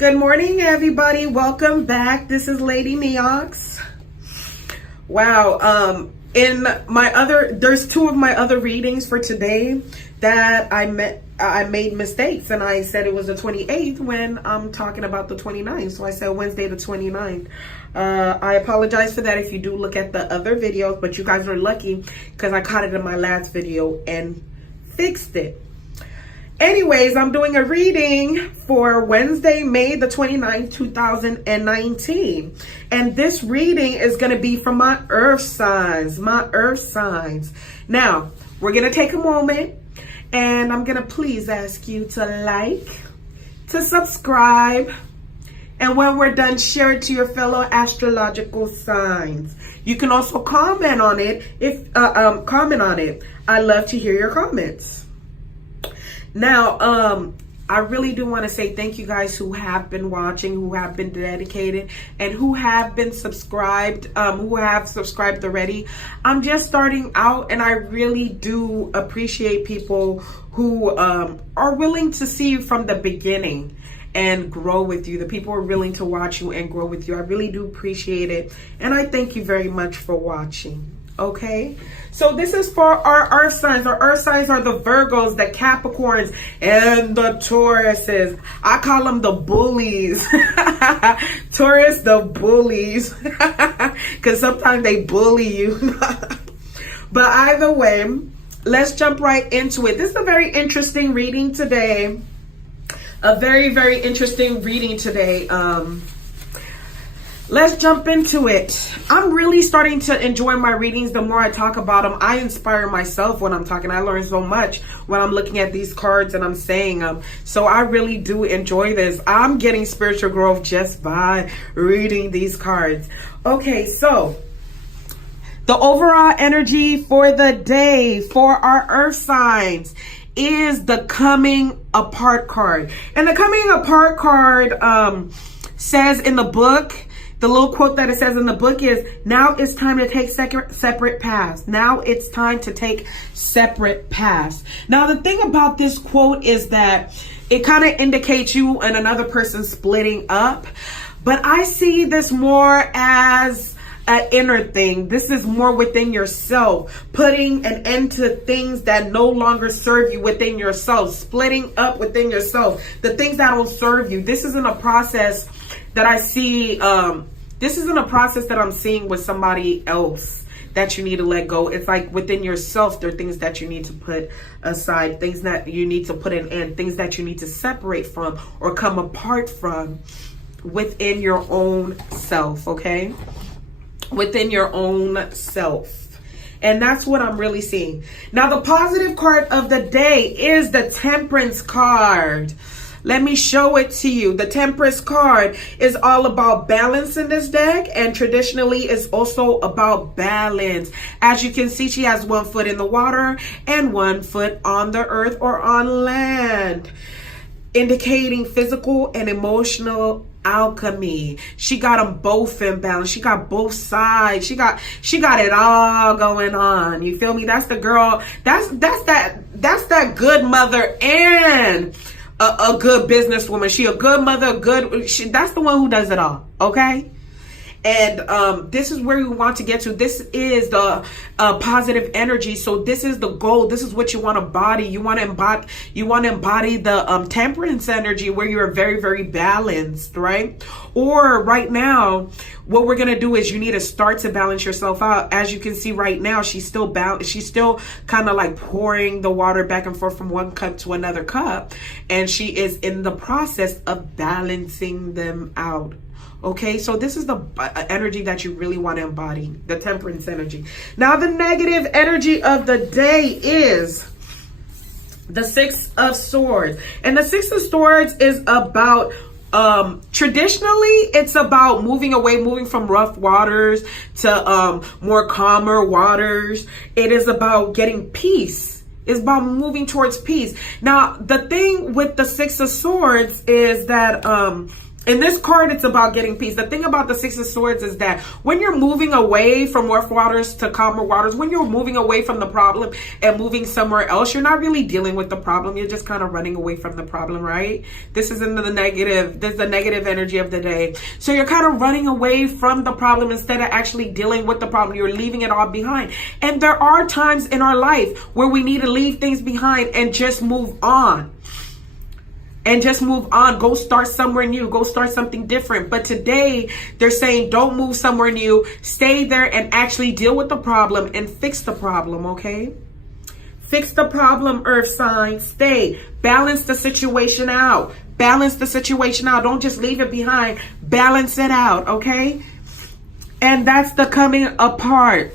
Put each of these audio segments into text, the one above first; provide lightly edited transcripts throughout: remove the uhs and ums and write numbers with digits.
Good morning, everybody. Welcome back. This is Lady Neox. Wow. There's two of my other readings for today that I made mistakes, and I said it was the 28th when I'm talking about the 29th. So I said Wednesday the 29th. I apologize for that if you do look at the other videos, but you guys are lucky because I caught it in my last video and fixed it. Anyways, I'm doing a reading for Wednesday, May the 29th, 2019. And this reading is going to be from my earth signs, Now, we're going to take a moment and I'm going to please ask you to like, to subscribe, and when we're done, share it to your fellow astrological signs. You can also comment on it I love to hear your comments. Now, I really do want to say thank you guys who have been watching, who have been dedicated, and who have been subscribed, who have subscribed already. I'm just starting out, and I really do appreciate people who are willing to see you from the beginning and grow with you. The people who are willing to watch you and grow with you. I really do appreciate it, and I thank you very much for watching. Okay, so this is for our earth signs. Our earth signs are the Virgos, the Capricorns, and the Tauruses. I call them the bullies. Taurus, the bullies. Because sometimes they bully you. But either way, let's jump right into it. This is a very interesting reading today. A very, very interesting reading today. Let's jump into it. I'm really starting to enjoy my readings. The more I talk about them, I inspire myself when I'm talking. I learn so much when I'm looking at these cards and I'm saying them. So I really do enjoy this. I'm getting spiritual growth just by reading these cards. Okay, so the overall energy for the day for our earth signs is the coming apart card. And the coming apart card says in the book, the little quote that it says in the book is, now it's time to take separate paths. Now it's time to take separate paths. Now, the thing about this quote is that it kind of indicates you and another person splitting up. But I see this more as an inner thing. This is more within yourself, putting an end to things that no longer serve you within yourself, splitting up within yourself, the things that don't serve you. This isn't a process that I see, this isn't a process that I'm seeing with somebody else that you need to let go. It's like within yourself, there are things that you need to put aside, things that you need to put an end, things that you need to separate from or come apart from within your own self, okay? Within your own self. And that's what I'm really seeing. Now, the positive card of the day is the Temperance card. Let me show it to you. The Temperance card is all about balance in this deck, and traditionally is also about balance. As you can see, she has 1 foot in the water and 1 foot on the earth or on land, indicating physical and emotional alchemy. She got them both in balance. She got both sides. She got it all going on. You feel me? That's the girl. That's that good mother and a good businesswoman. She a good mother, that's the one who does it all, okay? And this is where you want to get to. This is the positive energy. So this is the goal. This is what you want to embody. You want to embody the temperance energy where you're very, very balanced, right? Or right now, what we're gonna do is you need to start to balance yourself out. As you can see right now, she's still kind of like pouring the water back and forth from one cup to another cup, and she is in the process of balancing them out. Okay, so this is the energy that you really want to embody, the temperance energy. Now, the negative energy of the day is the Six of Swords. And the Six of Swords is about, traditionally, it's about moving from rough waters to more calmer waters. It is about getting peace. It's about moving towards peace. Now, the thing with the Six of Swords is that In this card, it's about getting peace. The thing about the Six of Swords is that when you're moving away from rough waters to calmer waters, when you're moving away from the problem and moving somewhere else, you're not really dealing with the problem. You're just kind of running away from the problem, right? This is into the negative. This is the negative energy of the day. So you're kind of running away from the problem instead of actually dealing with the problem. You're leaving it all behind. And there are times in our life where we need to leave things behind and just move on. And just move on. Go start somewhere new. Go start something different. But today, they're saying don't move somewhere new. Stay there and actually deal with the problem and fix the problem, okay? Fix the problem, earth sign. Stay. Balance the situation out. Balance the situation out. Don't just leave it behind. Balance it out, okay? And that's the coming apart.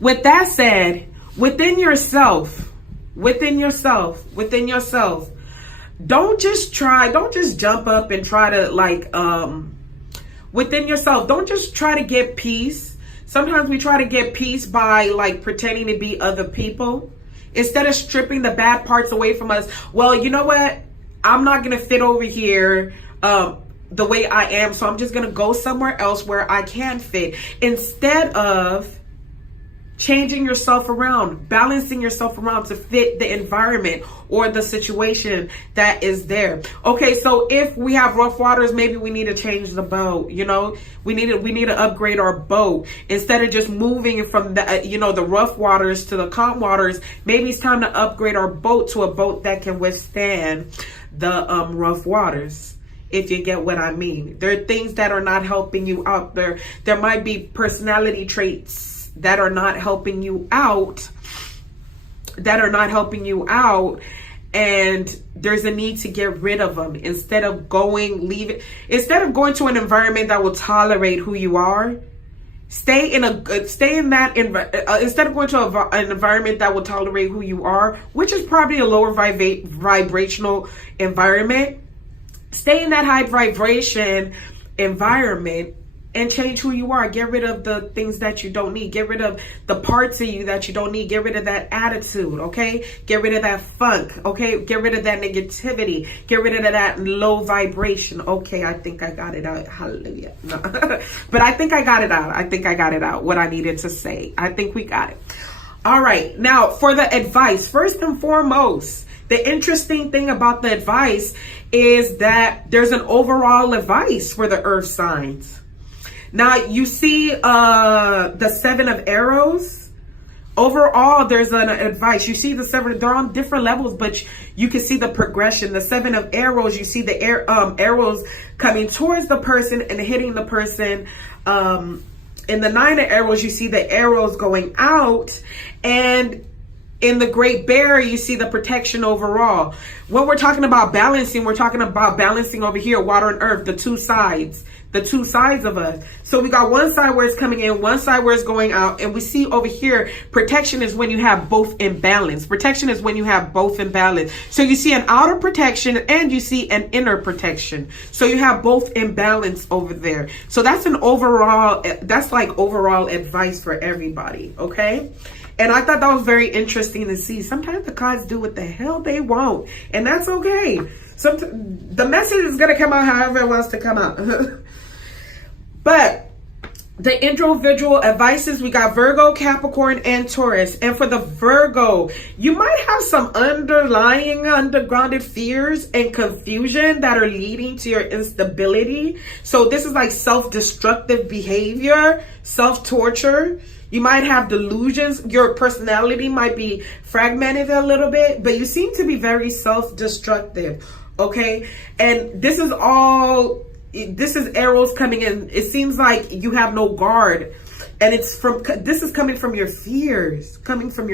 With that said, within yourself, don't just jump up and try to within yourself, don't just try to get peace. Sometimes we try to get peace by pretending to be other people instead of stripping the bad parts away from us. Well, you know what? I'm not going to fit over here the way I am, so I'm just going to go somewhere else where I can fit. Instead of changing yourself around, balancing yourself around to fit the environment or the situation that is there. Okay, so if we have rough waters, maybe we need to change the boat. You know, we need to upgrade our boat instead of just moving from the the rough waters to the calm waters. Maybe it's time to upgrade our boat to a boat that can withstand the rough waters. If you get what I mean. There are things that are not helping you out there. There might be personality traits that are not helping you out, and there's a need to get rid of them instead of going to an environment that will tolerate who you are. Instead of going to an environment that will tolerate who you are, which is probably a lower vibrational environment. Stay in that high vibration environment and change who you are. Get rid of the things that you don't need. Get rid of the parts of you that you don't need. Get rid of that attitude, okay? Get rid of that funk, okay? Get rid of that negativity. Get rid of that low vibration. Okay, I think I got it out. Hallelujah. No. But I think I got it out. What I needed to say. I think we got it. All right. Now, for the advice, first and foremost, the interesting thing about the advice is that there's an overall advice for the earth signs. Now, you see the Seven of Arrows. Overall, there's an advice. You see the seven, they're on different levels, but you can see the progression. The Seven of Arrows, you see the arrows coming towards the person and hitting the person. In the Nine of Arrows, you see the arrows going out. And in the Great Bear, you see the protection overall. When we're talking about balancing, we're talking about balancing over here, water and earth, the two sides of us. So we got one side where it's coming in, one side where it's going out. And we see over here, protection is when you have both in balance. Protection is when you have both in balance. So you see an outer protection and you see an inner protection. So you have both in balance over there. So that's overall advice for everybody. Okay. And I thought that was very interesting to see. Sometimes the cards do what the hell they want, and that's okay. The message is going to come out however it wants to come out. But the individual advices, we got Virgo, Capricorn, and Taurus. And for the Virgo, you might have some undergrounded fears and confusion that are leading to your instability. So this is like self-destructive behavior, self-torture. You might have delusions. Your personality might be fragmented a little bit, but you seem to be very self-destructive, okay? And this is arrows coming in. It seems like you have no guard. And this is coming from your fears, coming from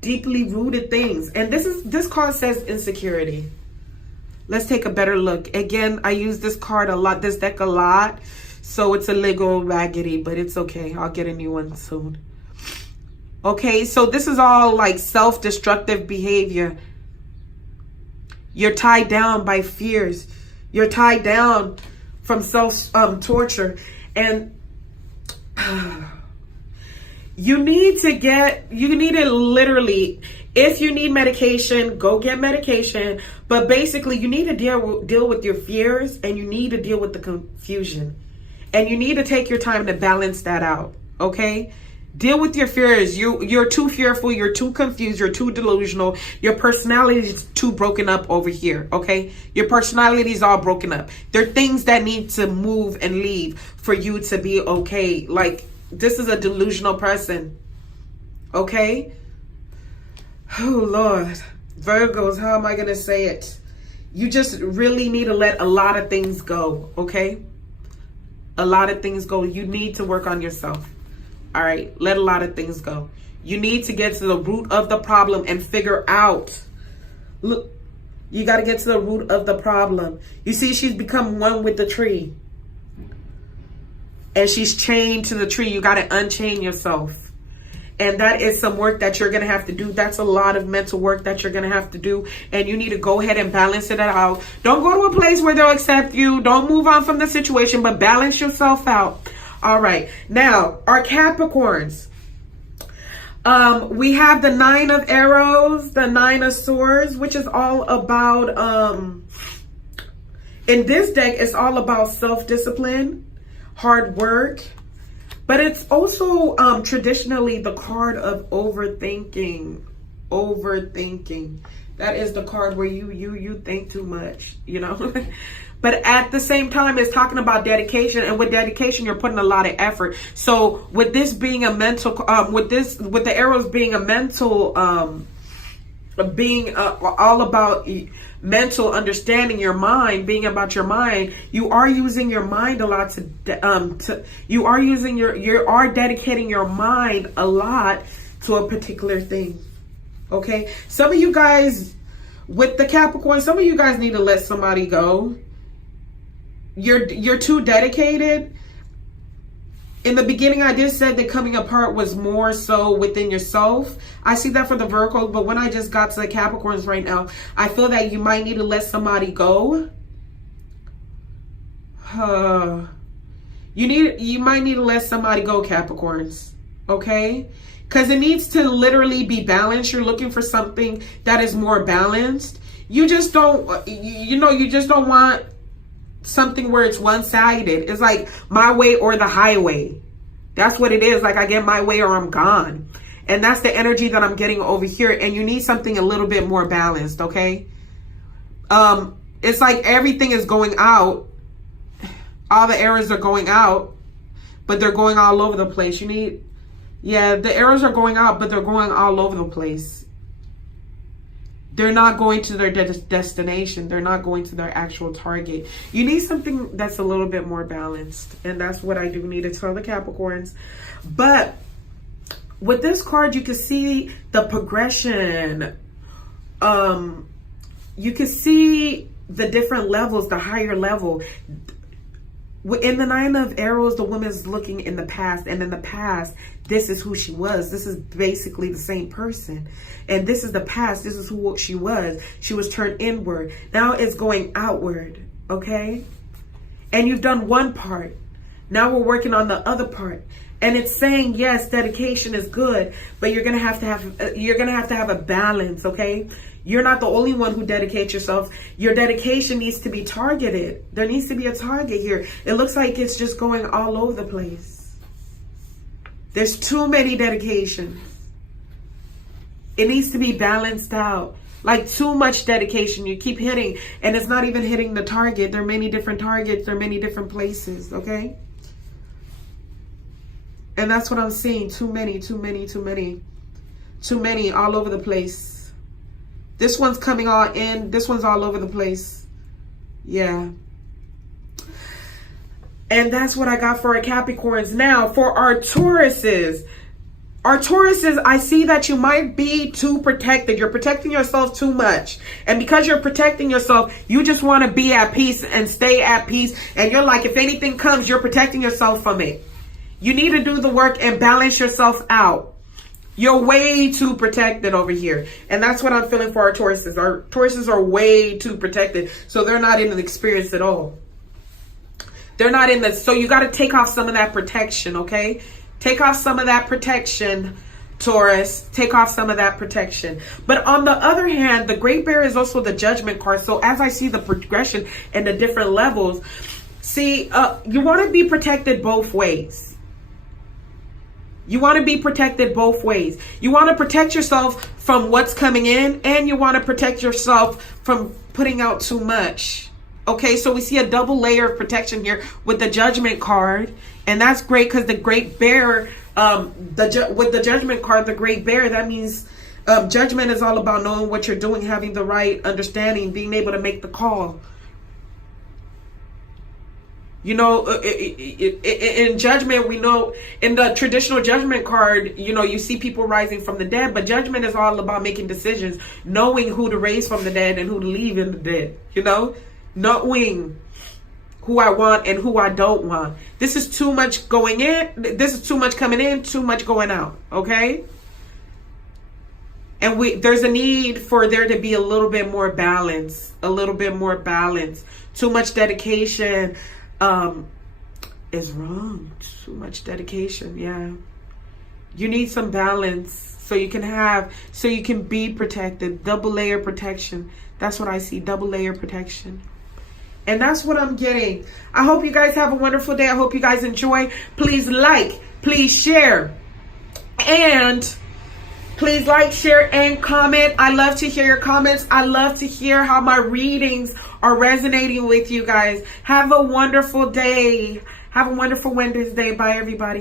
deeply rooted things. And this card says insecurity. Let's take a better look. Again, I use this deck a lot. So it's a little raggedy, but it's okay. I'll get a new one soon. Okay, so this is all like self-destructive behavior. You're tied down by fears. You're tied down from self-torture. And You need to literally, if you need medication, go get medication. But basically, you need to deal with your fears, and you need to deal with the confusion. And you need to take your time to balance that out, okay? Deal with your fears. You're too fearful. You're too confused. You're too delusional. Your personality is too broken up over here, okay? Your personality is all broken up. There are things that need to move and leave for you to be okay. Like, this is a delusional person, okay? Oh, Lord. Virgos, how am I going to say it? You just really need to let a lot of things go, okay? A lot of things go. You need to work on yourself. All right, let a lot of things go. You need to get to the root of the problem and figure out. Look, you got to get to the root of the problem. You see, she's become one with the tree. And she's chained to the tree. You got to unchain yourself. And that is some work that you're going to have to do. That's a lot of mental work that you're going to have to do. And you need to go ahead and balance it out. Don't go to a place where they'll accept you. Don't move on from the situation, but balance yourself out. All right. Now, our Capricorns. We have the 9 of Arrows, the 9 of Swords, which is all about, in this deck, it's all about self-discipline, hard work. But it's also traditionally the card of overthinking. Overthinking. That is the card where you think too much, you know. But at the same time, it's talking about dedication, and with dedication, you're putting a lot of effort. So with this being a mental, with the arrows being a mental, being all about mental understanding, your mind being about your mind, you are using your mind a lot you are dedicating your mind a lot to a particular thing. Okay, some of you guys with the Capricorn, some of you guys need to let somebody go. You're too dedicated. In the beginning, I did say that coming apart was more so within yourself. I see that for the Virgos, but when I just got to the Capricorns right now, I feel that you might need to let somebody go. You might need to let somebody go, Capricorns. Okay? Because it needs to literally be balanced. You're looking for something that is more balanced. You just don't, you just don't want something where it's one-sided. It's like my way or the highway. That's what it is. Like, I get my way or I'm gone. And that's the energy that I'm getting over here. And you need something a little bit more balanced, okay? It's like everything is going out. All the arrows are going out, but they're going all over the place. The arrows are going out, but they're going all over the place. They're not going to their destination. They're not going to their actual target. You need something that's a little bit more balanced. And that's what I do need to tell the Capricorns. But with this card, you can see the progression. You can see the different levels, the higher level. In the 9 of Arrows, the woman's looking in the past, and in the past, this is who she was. This is basically the same person. And this is the past. This is who she was. She was turned inward. Now it's going outward, okay? And you've done one part. Now we're working on the other part. And it's saying, yes, dedication is good, but you're gonna have to have a balance, okay? You're not the only one who dedicates yourself. Your dedication needs to be targeted. There needs to be a target here. It looks like it's just going all over the place. There's too many dedications. It needs to be balanced out. Like, too much dedication. You keep hitting, and it's not even hitting the target. There are many different targets. There are many different places, okay? And that's what I'm seeing. Too many all over the place. This one's coming all in. This one's all over the place. Yeah. And that's what I got for our Capricorns. Now, for our Tauruses. Our Tauruses, I see that you might be too protected. You're protecting yourself too much. And because you're protecting yourself, you just want to be at peace and stay at peace. And you're like, if anything comes, you're protecting yourself from it. You need to do the work and balance yourself out. You're way too protected over here. And that's what I'm feeling for our Tauruses. Our Tauruses are way too protected. So they're not in the experience at all. They're not in the... So you got to take off some of that protection, okay? Take off some of that protection, Taurus. Take off some of that protection. But on the other hand, the Great Bear is also the Judgment card. So as I see the progression and the different levels, see, you want to be protected both ways. You want to be protected both ways. You want to protect yourself from what's coming in, and you want to protect yourself from putting out too much. Okay, so we see a double layer of protection here with the Judgment card. And that's great because the Great Bear, with the Judgment card, the Great Bear, that means judgment is all about knowing what you're doing, having the right understanding, being able to make the call. You know, in Judgment, we know in the traditional Judgment card, you know, you see people rising from the dead, but Judgment is all about making decisions, knowing who to raise from the dead and who to leave in the dead, you know, knowing who I want and who I don't want. This is too much going in. This is too much coming in, too much going out. Okay. And there's a need for there to be a little bit more balance, Too much dedication is wrong. Too much dedication. Yeah. You need some balance so you can be protected. Double layer protection. That's what I see. Double layer protection. And that's what I'm getting. I hope you guys have a wonderful day. I hope you guys enjoy. Please like, please share, and please like, share, and comment. I love to hear your comments. I love to hear how my readings are resonating with you guys. Have a wonderful day. Have a wonderful Wednesday. Bye, everybody.